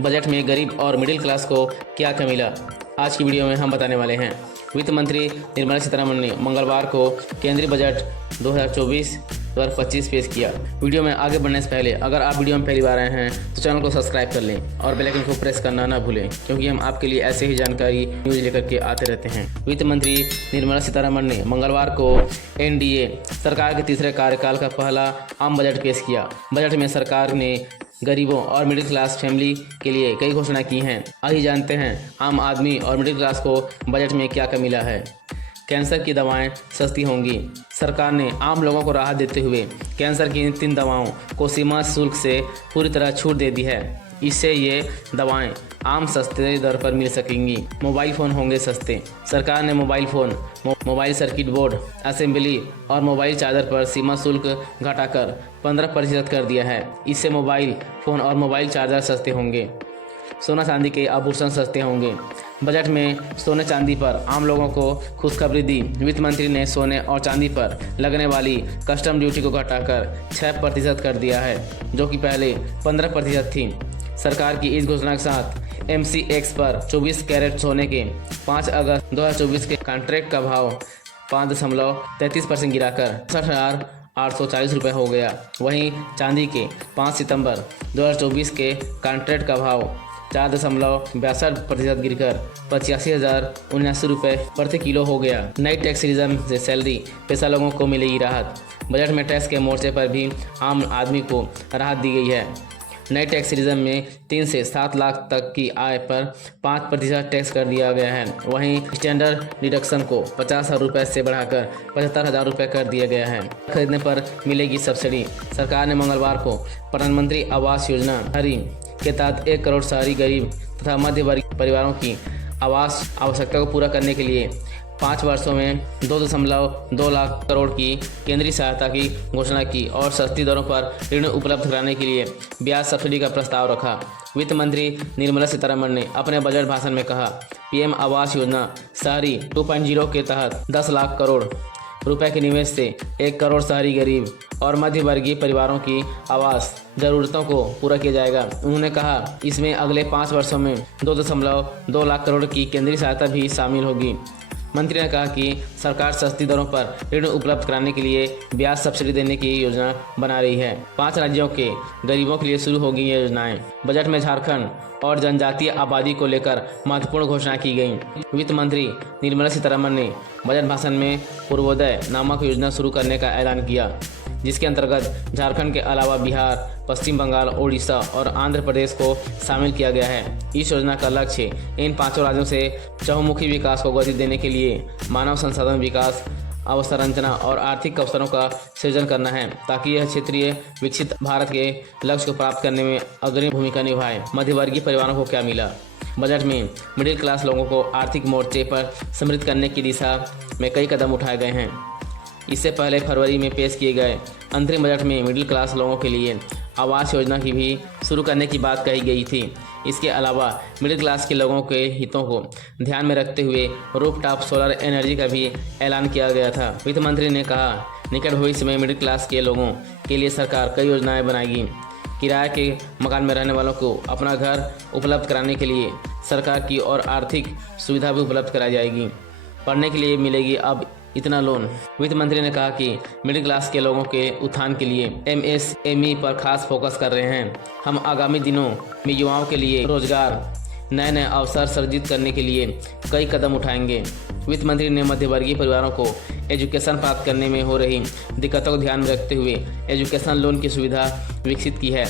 Budget में गरीब और मिडिल क्लास को क्या क्या मिला, आज की वीडियो में हम बताने वाले हैं। वित्त मंत्री निर्मला सीतारमण ने मंगलवार को केंद्रीय बजट 2024-2025 पेश किया। वीडियो में आगे बढ़ने से पहले अगर आप वीडियो में पहली बार आए हैं तो चैनल को सब्सक्राइब कर लें और बेल आइकन को प्रेस करना ना भूलें, क्योंकि हम आपके लिए ऐसे ही जानकारी न्यूज़ लेकर के आते रहते हैं। वित्त मंत्री निर्मला सीतारमण ने मंगलवार को एनडीए सरकार के तीसरे कार्यकाल का पहला आम बजट पेश किया। बजट में सरकार ने गरीबों और मिडिल क्लास फैमिली के लिए कई घोषणा की हैं। आइए जानते हैं आम आदमी और मिडिल क्लास को बजट में क्या क्या मिला है। कैंसर की दवाएं सस्ती होंगी। सरकार ने आम लोगों को राहत देते हुए कैंसर की 3 दवाओं को सीमा शुल्क से पूरी तरह छूट दे दी है। इससे ये दवाएं आम सस्ते दर पर मिल सकेंगी। मोबाइल फ़ोन होंगे सस्ते। सरकार ने mobile phone, mobile circuit board, assembly और मोबाइल चार्जर पर सीमा शुल्क घटाकर 15% कर दिया है। इससे मोबाइल फ़ोन और मोबाइल चार्जर सस्ते होंगे। सोना चांदी के आभूषण सस्ते होंगे। बजट में सोने चांदी पर आम लोगों को खुशखबरी दी। वित्त मंत्री ने सोने और चांदी पर लगने वाली कस्टम ड्यूटी को घटाकर 6% कर दिया है, जो कि पहले 15% थी। सरकार की इस घोषणा के साथ MCX पर 24 कैरेट सोने के 5 अगस्त 2024 के कॉन्ट्रैक्ट का भाव 5.33% गिराकर 60,840 रुपये हो गया। वहीं चांदी के 5 सितंबर 2024 के कॉन्ट्रैक्ट का भाव 4.62% गिरकर 85,079 रुपये प्रति किलो हो गया। नई टैक्स रिजम से सैलरी पेशा लोगों को मिलेगी राहत। बजट में टैक्स के मोर्चे पर भी आम आदमी को राहत दी गई है। नए टैक्स रिजम में 3 से 7 लाख तक की आय पर 5% टैक्स कर दिया गया है। वहीं स्टैंडर्ड डिडक्शन को 50,000 रुपये से बढ़ाकर 75,000 रुपये कर दिया गया है। खरीदने पर मिलेगी सब्सिडी। सरकार ने मंगलवार को प्रधानमंत्री आवास योजना हरी के तहत 1 करोड़ शहरी गरीब तथा मध्य वर्गीय परिवारों की आवास आवश्यकता को पूरा करने के लिए 5 वर्षों में 2.2 लाख करोड़ की केंद्रीय सहायता की घोषणा की और सस्ती दरों पर ऋण उपलब्ध कराने के लिए ब्याज सब्सिडी का प्रस्ताव रखा। वित्त मंत्री निर्मला सीतारमण ने अपने बजट भाषण में कहा, PM आवास योजना शहरी 2.0 के तहत 10 लाख करोड़ रुपए के निवेश से 1 करोड़ शहरी गरीब और मध्य वर्गीय परिवारों की आवास ज़रूरतों को पूरा किया जाएगा। उन्होंने कहा, इसमें अगले 5 वर्षों में 2.2 लाख करोड़ की केंद्रीय सहायता भी शामिल होगी। मंत्री ने कहा कि सरकार सस्ती दरों पर ऋण उपलब्ध कराने के लिए ब्याज सब्सिडी देने की योजना बना रही है। 5 राज्यों के गरीबों के लिए शुरू होगी ये योजनाएं। बजट में झारखंड और जनजातीय आबादी को लेकर महत्वपूर्ण घोषणा की गई। वित्त मंत्री निर्मला सीतारमण ने बजट भाषण में पूर्वोदय नामक योजना शुरू करने का ऐलान किया, जिसके अंतर्गत झारखंड के अलावा बिहार, पश्चिम बंगाल, ओडिशा और आंध्र प्रदेश को शामिल किया गया है। इस योजना का लक्ष्य इन 5 राज्यों से चहुमुखी विकास को गति देने के लिए मानव संसाधन विकास, अवसंरचना और आर्थिक अवसरों का सृजन करना है, ताकि यह क्षेत्रीय विकसित भारत के लक्ष्य को प्राप्त करने में अग्रणी भूमिका निभाए। मध्यवर्गीय परिवारों को क्या मिला? बजट में मिडिल क्लास लोगों को आर्थिक मोर्चे पर समृद्ध करने की दिशा में कई कदम उठाए गए हैं। इससे पहले फरवरी में पेश किए गए अंतरिम बजट में मिडिल क्लास लोगों के लिए आवास योजना की भी शुरू करने की बात कही गई थी। इसके अलावा मिडिल क्लास के लोगों के हितों को ध्यान में रखते हुए रूफटॉप सोलर एनर्जी का भी ऐलान किया गया था। वित्त मंत्री ने कहा, निकट भविष्य में मिडिल क्लास के लोगों के लिए सरकार कई योजनाएं बनाएगी। किराए के मकान में रहने वालों को अपना घर उपलब्ध कराने के लिए सरकार की और आर्थिक सुविधा भी उपलब्ध कराई जाएगी। पढ़ने के लिए मिलेगी अब इतना लोन। वित्त मंत्री ने कहा कि मिडिल क्लास के लोगों के उत्थान के लिए MSME पर खास फोकस कर रहे हैं। हम आगामी दिनों में युवाओं के लिए रोजगार, नए अवसर सृजित करने के लिए कई कदम उठाएंगे। वित्त मंत्री ने मध्यवर्गीय परिवारों को एजुकेशन प्राप्त करने में हो रही दिक्कतों को ध्यान में रखते हुए एजुकेशन लोन की सुविधा विकसित की है।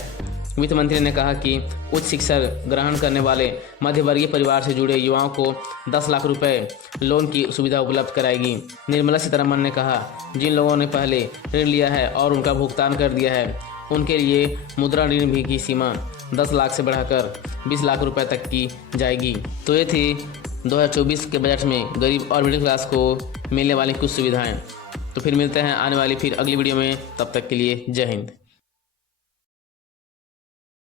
वित्त मंत्री ने कहा कि उच्च शिक्षा ग्रहण करने वाले मध्यवर्गीय परिवार से जुड़े युवाओं को 10 लाख रुपए लोन की सुविधा उपलब्ध कराएगी। निर्मला सीतारमण ने कहा, जिन लोगों ने पहले ऋण लिया है और उनका भुगतान कर दिया है, उनके लिए मुद्रा ऋण भी की सीमा 10 लाख से बढ़ाकर 20 लाख रुपए तक की जाएगी। तो ये थी 2024 के बजट में गरीब और मिडिल क्लास को मिलने वाली कुछ सुविधाएँ। तो फिर मिलते हैं आने वाली फिर अगली वीडियो में। तब तक के लिए जय हिंद।